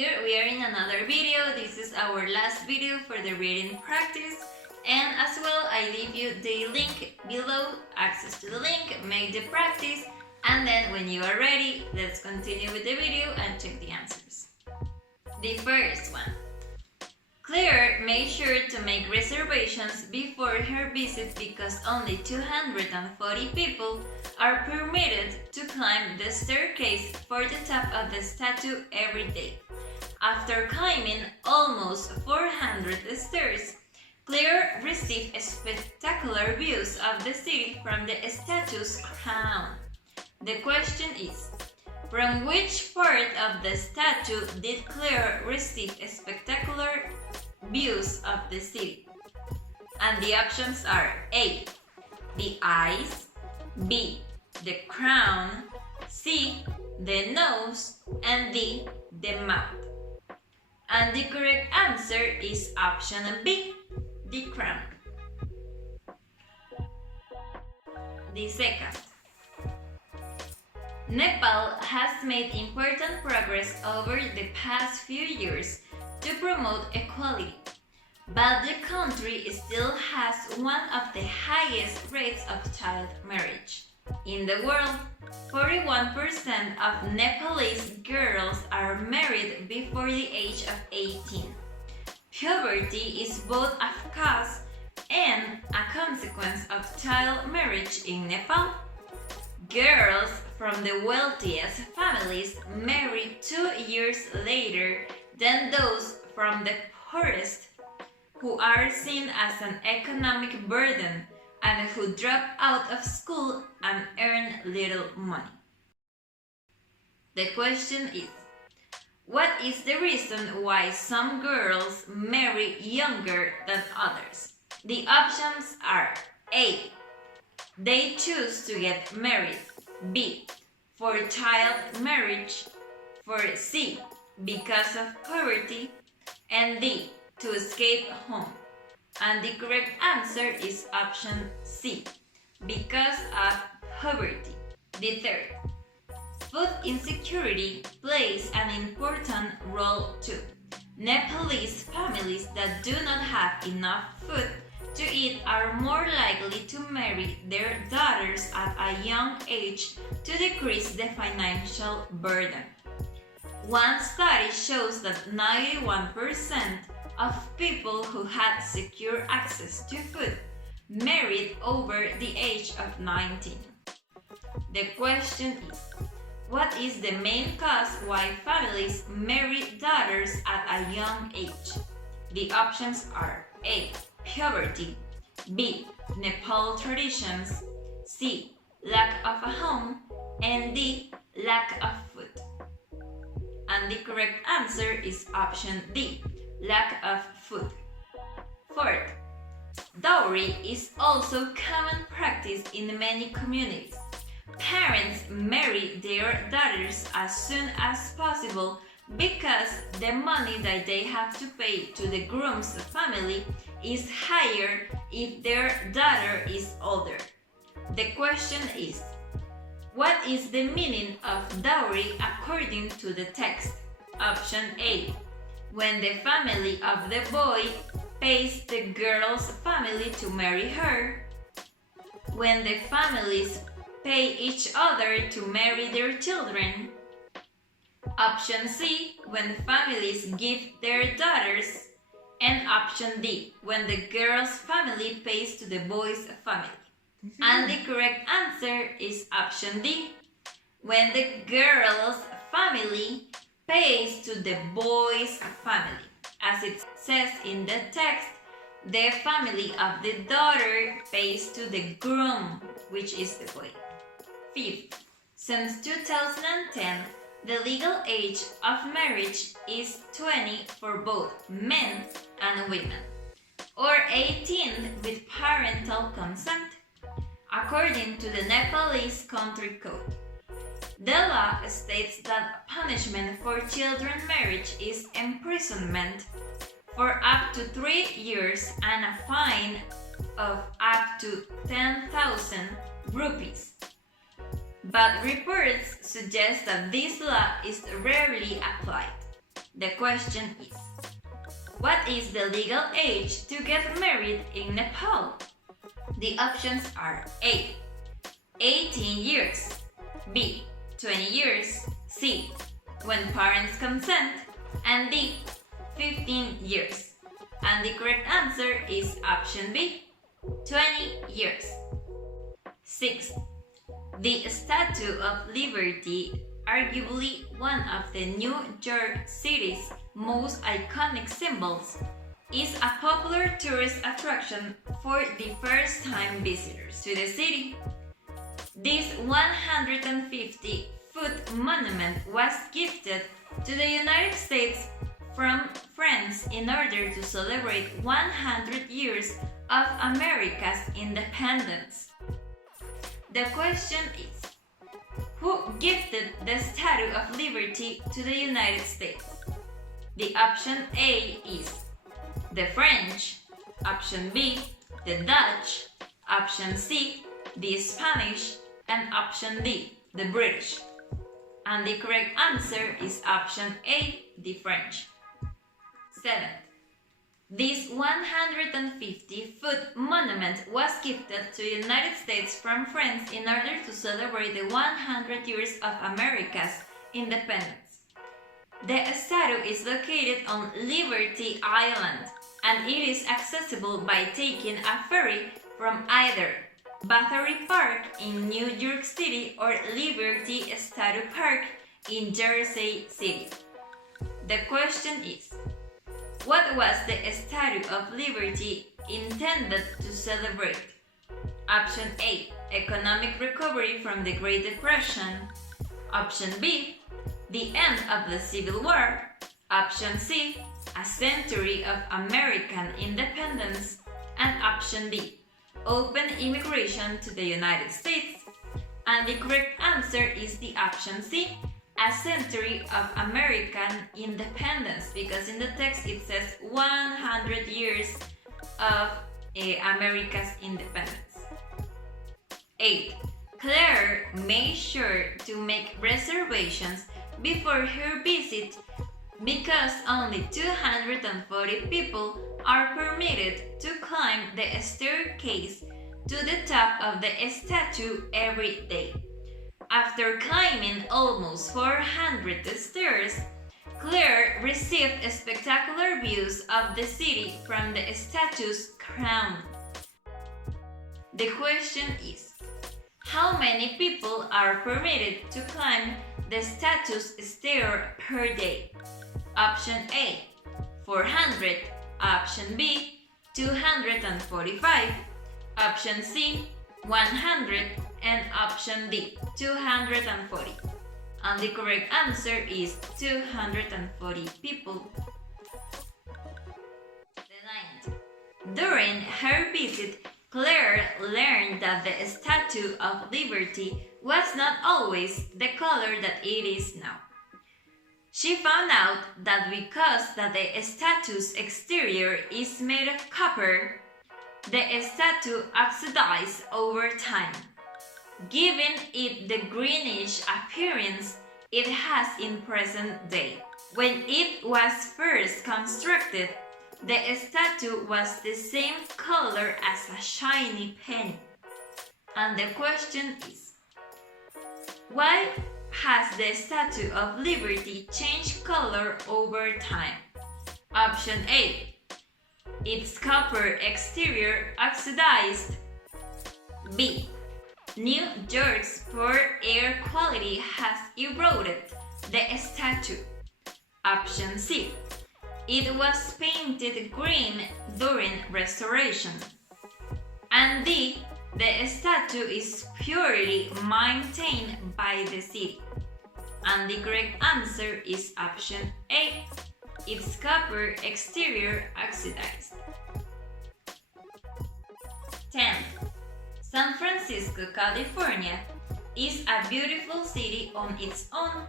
Here we are in another video. This is our last video for the reading practice, and as well I leave you the link below, access to the link, make the practice, and then when you are ready, let's continue with the video and check the answers. The first one. Claire made sure to make reservations before her visit because only 240 people are permitted to climb the staircase for the top of the statue every day. After climbing almost 400 stairs, Claire received spectacular views of the city from the statue's crown. The question is, from which part of the statue did Claire receive spectacular views of the city? And the options are A, the eyes, B, the crown, C, the nose, and D, the mouth. And the correct answer is option B, the crown. The second. Nepal has made important progress over the past few years to promote equality, but the country still has one of the highest rates of child marriage. In the world, 41% of Nepalese girls are married before the age of 18. Puberty is both a cause and a consequence of child marriage in Nepal. Girls from the wealthiest families marry 2 years later than those from the poorest, who are seen as an economic burden and who drop out of school and earn little money. The question is, what is the reason why some girls marry younger than others? The options are A, they choose to get married, B, for child marriage, for C, because of poverty, and D, to escape home. And the correct answer is option C, because of poverty. The third. Food insecurity plays an important role too. Nepalese families that do not have enough food to eat are more likely to marry their daughters at a young age to decrease the financial burden. One study shows that 91% of people who had secure access to food married over the age of 19. The question is, what is the main cause why families marry daughters at a young age? The options are A, poverty, B, Nepal traditions, C, lack of a home, and D, lack of food. And the correct answer is option D, lack of food. Fourth, dowry is also common practice in many communities. Parents marry their daughters as soon as possible because the money that they have to pay to the groom's family is higher if their daughter is older. The question is, what is the meaning of dowry according to the text? Option A, when the family of the boy pays the girl's family to marry her, when the families pay each other to marry their children. Option C, when families give their daughters, and option D, when the girl's family pays to the boy's family. And the correct answer is option D, when the girl's family pays to the boy's family. As it says in the text, the family of the daughter pays to the groom, which is the boy. Fifth, since 2010, the legal age of marriage is 20 for both men and women, or 18 with parental consent, according to the Nepalese country code. The law states that punishment for children marriage is imprisonment for up to 3 years and a fine of up to 10,000 rupees. But reports suggest that this law is rarely applied. The question is, what is the legal age to get married in Nepal? The options are A. 18 years, B. 20 years, C. When parents consent, and D. 15 years. And the correct answer is option B. 20 years. 6. The Statue of Liberty, arguably one of the New York City's most iconic symbols, is a popular tourist attraction for the first-time visitors to the city. This 150-foot monument was gifted to the United States from France in order to celebrate 100 years of America's independence. The question is, who gifted the Statue of Liberty to the United States? The option A is the French, option B, the Dutch, option C, the Spanish, and option D, the British. And the correct answer is option A, the French. 7. This 150-foot monument was gifted to the United States from France in order to celebrate the 100 years of America's independence. The statue is located on Liberty Island, and it is accessible by taking a ferry from either Battery Park in New York City or Liberty Statue Park in Jersey City. The question is, what was the Statue of Liberty intended to celebrate? Option A, economic recovery from the Great Depression. Option B, the end of the Civil War. Option C, a century of American independence. And option D, open immigration to the United States. And the correct answer is the option C, a century of American independence, because in the text it says 100 years of America's independence. 8. Claire made sure to make reservations before her visit because only 240 people are permitted to climb the staircase to the top of the statue every day. After climbing almost 400 stairs, Claire received spectacular views of the city from the statue's crown. The question is, how many people are permitted to climb the statue's stair per day? Option A, 400. Option B, 245. Option C, 100. And option D, 240. And the correct answer is 240 people. The 9th. During her visit, Claire learned that the Statue of Liberty was not always the color that it is now. She found out that because the statue's exterior is made of copper, the statue oxidized over time, giving it the greenish appearance it has in present day. When it was first constructed, the statue was the same color as a shiny penny. And the question is, why has the Statue of Liberty changed color over time? Option A, its copper exterior oxidized. B, New York's poor air quality has eroded the statue. Option C, it was painted green during restoration. And D, the statue is purely maintained by the city. And the correct answer is option A, its copper exterior oxidized. 10. San Francisco, California is a beautiful city on its own,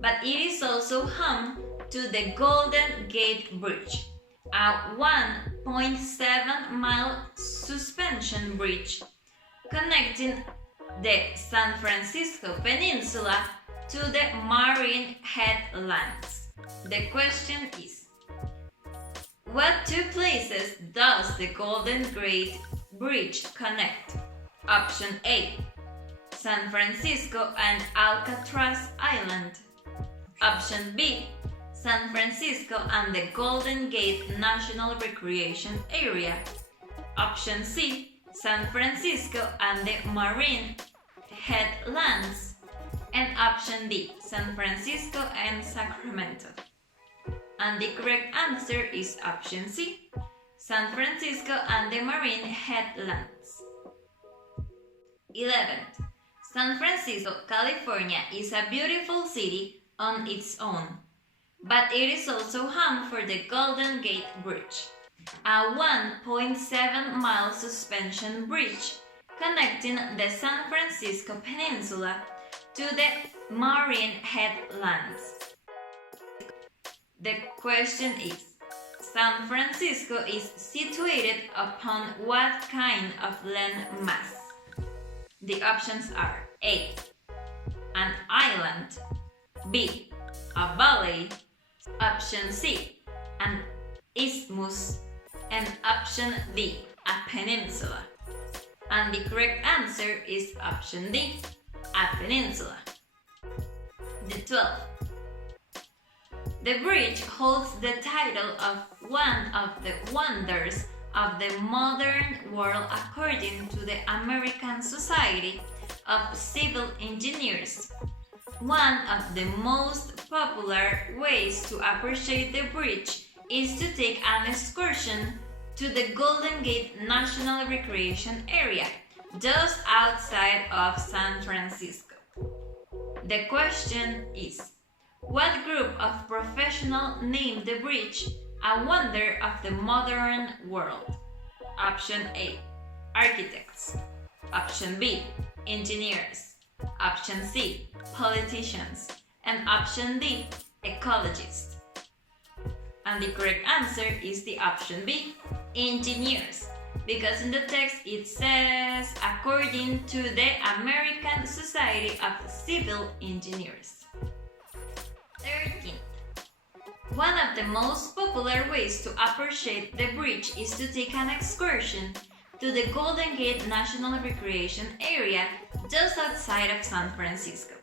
but it is also home to the Golden Gate Bridge, a 1.7-mile suspension bridge connecting the San Francisco Peninsula to the Marine Headlands. The question is, what two places does the Golden Gate Bridge connect? Option A, San Francisco and Alcatraz Island. Option B, San Francisco and the Golden Gate National Recreation Area. Option C, San Francisco and the Marine Headlands. And option D, San Francisco and Sacramento. And the correct answer is option C, San Francisco and the Marine Headlands. 11th. San Francisco, California is a beautiful city on its own, but it is also home for the Golden Gate Bridge, a 1.7-mile suspension bridge connecting the San Francisco Peninsula to the Marine Headlands. The question is, San Francisco is situated upon what kind of land mass? The options are A, an island, B, a valley, option C, an isthmus, and option D, a peninsula. And the correct answer is option D, a peninsula. The 12th. The bridge holds the title of one of the wonders of the modern world according to the American Society of Civil Engineers. One of the most popular ways to appreciate the bridge is to take an excursion to the Golden Gate National Recreation Area, just outside of San Francisco. The question is, what group of professionals named the bridge a wonder of the modern world? Option A, architects. Option B, engineers. Option C, politicians. And option D, ecologists. And the correct answer is the option B, engineers. Because in the text it says, according to the American Society of Civil Engineers. 13th. One of the most popular ways to appreciate the bridge is to take an excursion to the Golden Gate National Recreation Area just outside of San Francisco.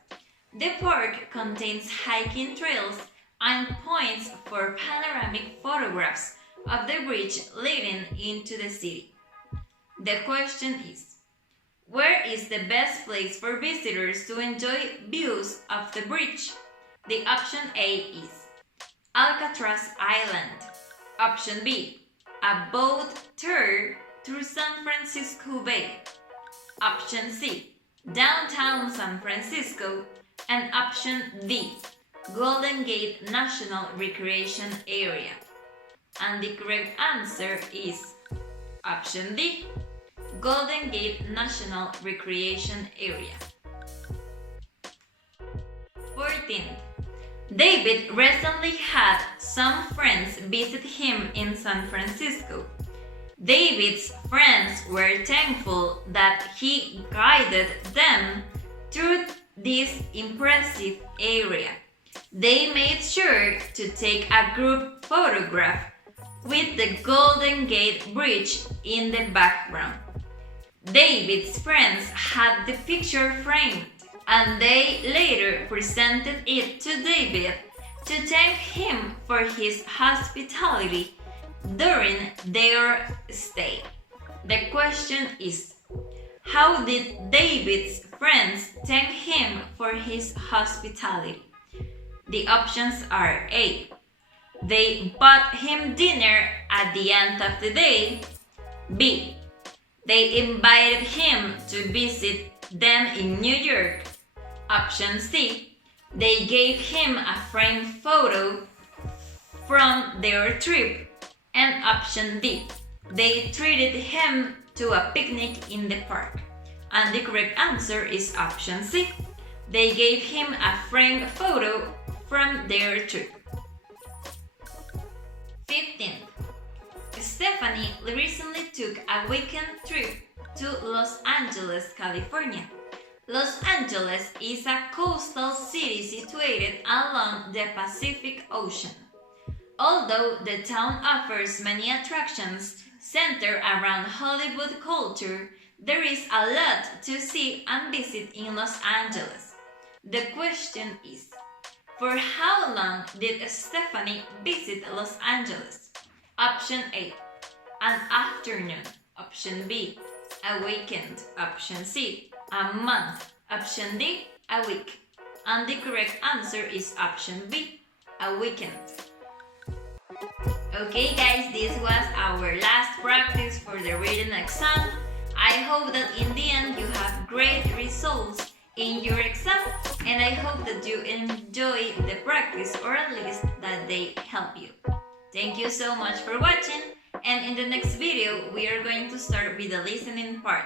The park contains hiking trails and points for panoramic photographs of the bridge leading into the city. The question is, where is the best place for visitors to enjoy views of the bridge? The option A is Alcatraz Island. Option B, a boat tour through San Francisco Bay. Option C, downtown San Francisco. And option D, Golden Gate National Recreation Area. And the correct answer is option D, Golden Gate National Recreation Area. 14th. David recently had some friends visit him in San Francisco. David's friends were thankful that he guided them through this impressive area. They made sure to take a group photograph with the Golden Gate Bridge in the background. David's friends had the picture framed, and they later presented it to David to thank him for his hospitality during their stay. The question is, how did David's friends thank him for his hospitality? The options are A, they bought him dinner at the end of the day. B, they invited him to visit them in New York. Option C, they gave him a framed photo from their trip. And option D, they treated him to a picnic in the park. And the correct answer is option C, they gave him a framed photo from their trip. 15th. Stephanie recently took a weekend trip to Los Angeles, California. Los Angeles is a coastal city situated along the Pacific Ocean. Although the town offers many attractions centered around Hollywood culture, there is a lot to see and visit in Los Angeles. The question is, for how long did Stephanie visit Los Angeles? Option A, an afternoon. Option B, a weekend. Option C, a month. Option D, a week. And the correct answer is option B, a weekend. Okay guys, this was our last practice for the written exam. I hope that in the end you have great results in your exam, and I hope that you enjoy the practice, or at least that they help you. Thank you so much for watching, and in the next video we are going to start with the listening part.